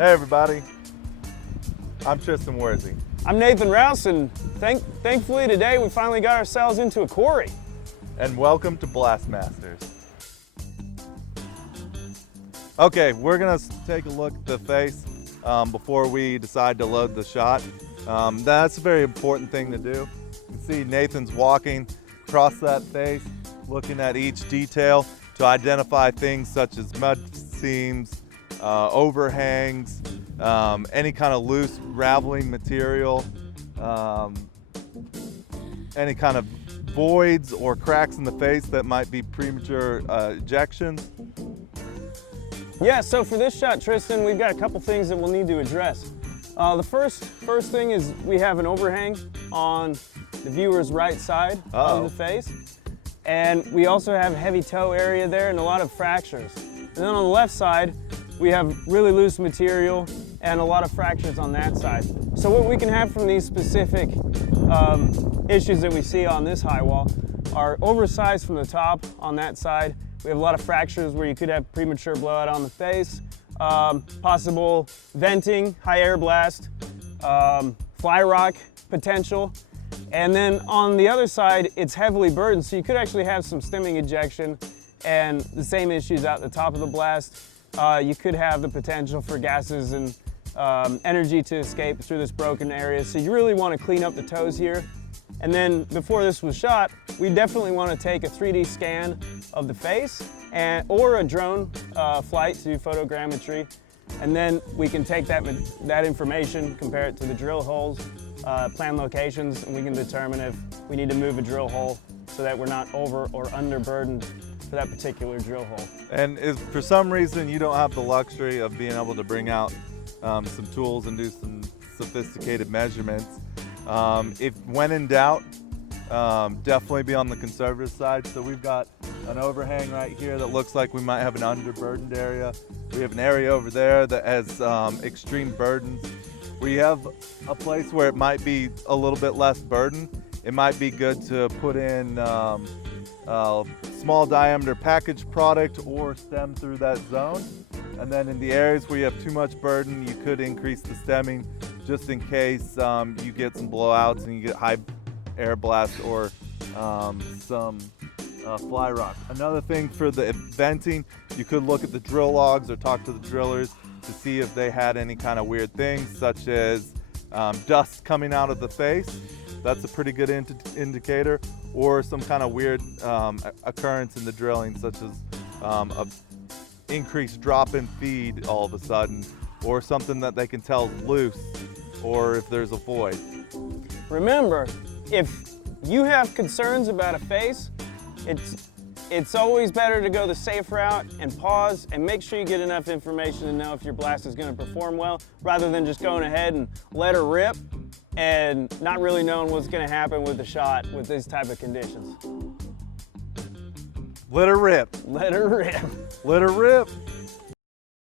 Hey everybody, I'm Tristan Worthy. I'm Nathan Rouse, and thankfully today we finally got ourselves into a quarry. And welcome to BlastMasters. Okay, we're gonna take a look at the face before we decide to load the shot. That's a very important thing to do. You can see Nathan's walking across that face, looking at each detail to identify things such as mud seams, overhangs, any kind of loose raveling material, any kind of voids or cracks in the face that might be premature ejections. Yeah, so for this shot, Tristan, we've got a couple things that we'll need to address. The first thing is we have an overhang on the viewer's right side of the face. And we also have heavy toe area there and a lot of fractures. And then on the left side, we have really loose material and a lot of fractures on that side. So what we can have from these specific issues that we see on this high wall are oversized from the top on that side. We have a lot of fractures where you could have premature blowout on the face, possible venting, high air blast, fly rock potential. And then on the other side, it's heavily burdened, so you could actually have some stemming ejection and the same issues out the top of the blast. You could have the potential for gases and energy to escape through this broken area. So you really want to clean up the toes here. And then before this was shot, we definitely want to take a 3D scan of the face or a drone flight to photogrammetry. And then we can take that information, compare it to the drill holes, plan locations, and we can determine if we need to move a drill hole so that we're not over or under burdened for that particular drill hole. And if for some reason you don't have the luxury of being able to bring out some tools and do some sophisticated measurements, if when in doubt, definitely be on the conservative side. So we've got an overhang right here that looks like we might have an underburdened area. We have an area over there that has extreme burdens. We have a place where it might be a little bit less burden. It might be good to put in small diameter package product or stem through that zone. And then in the areas where you have too much burden, you could increase the stemming just in case you get some blowouts and you get high air blast or some fly rock. Another thing for the venting, you could look at the drill logs or talk to the drillers to see if they had any kind of weird things such as dust coming out of the face. That's a pretty good indicator, or some kind of weird occurrence in the drilling, such as a increased drop in feed all of a sudden, or something that they can tell is loose, or if there's a void. Remember, if you have concerns about a face, it's always better to go the safe route and pause and make sure you get enough information to know if your blast is going to perform well, rather than just going ahead and let her rip and not really knowing what's going to happen with the shot with these type of conditions. Let her rip. Let her rip. Let her rip.